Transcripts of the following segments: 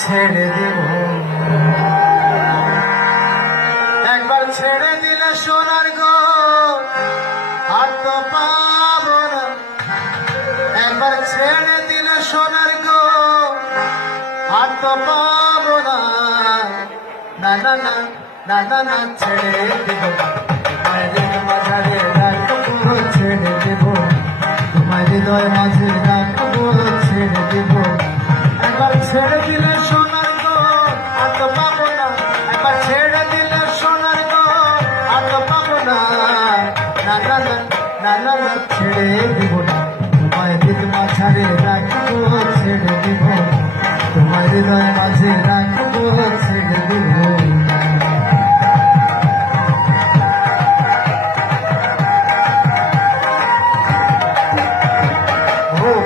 ছেড়ে দেব একবার ছেড়ে দিলে সোনার গো আর তো পাবো না। একবার ছেড়ে দিলে সোনার গো আর তো পাবো না। না না না না না না ছেড়ে দেব মায়ের মাঝারে রাখবো, ছেড়ে দেব তোমার হৃদয় মাঝে রাখবো, ছেড়ে দেব। একবার ছেড়ে দিলে সোনার গো আর তো পাবো না। একবার ছেড়ে দিলে সোনার গো আর তো পাবো না। না না না না না না ছেড়ে দেব না তোমার হৃদয় মাঝারে রাখবো, ছেড়ে দেব তোমার হৃদয় মাঝে রাখবো, ছেড়ে দেব।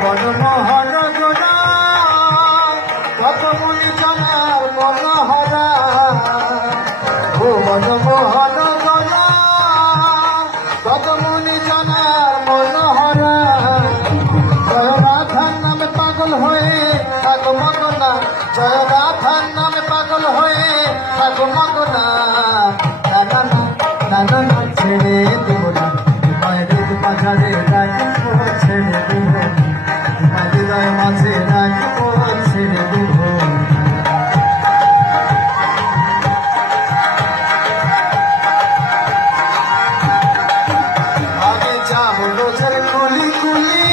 মনমোহন গোনা কত মুনি জনার মনোহরা, ও মনমোহন গোনা কত মুনি জনার মনোহরা। জয় রাধার নামে পাগল হয়ে থাকো মগনা, জয় রাধার নামে পাগল হয়ে থাকো মগনা। না না না না না না ছেড়ে দেব না মায়ের মাঝারে রাখবো, ছেড়ে দেব হৃদয় মাঝে রাখবো, ছেড়ে দেব। আমি যাব রোজের কুলি কুলি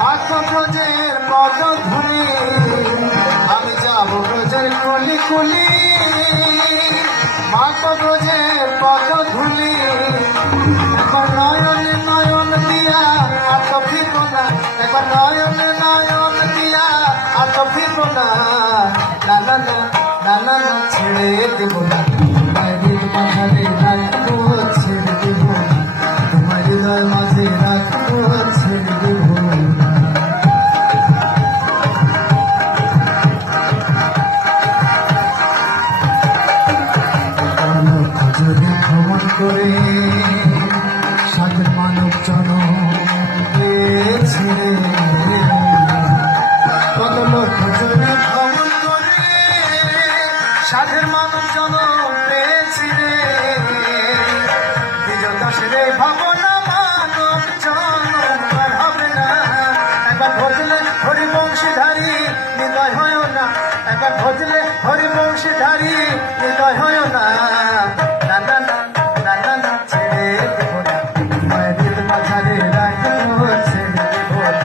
মাখো ব্রজের পদ ধুলি। আমি যাব রোজের কুলি কুলি মাখো ব্রজের পদ ধুলি। একবার নয়ন নয়ন দিয়া আত ফিরবো না, একবার নয়ন নয়ন দিয়া আত ফিরবো না। না না না না না ছেড়ে দেব না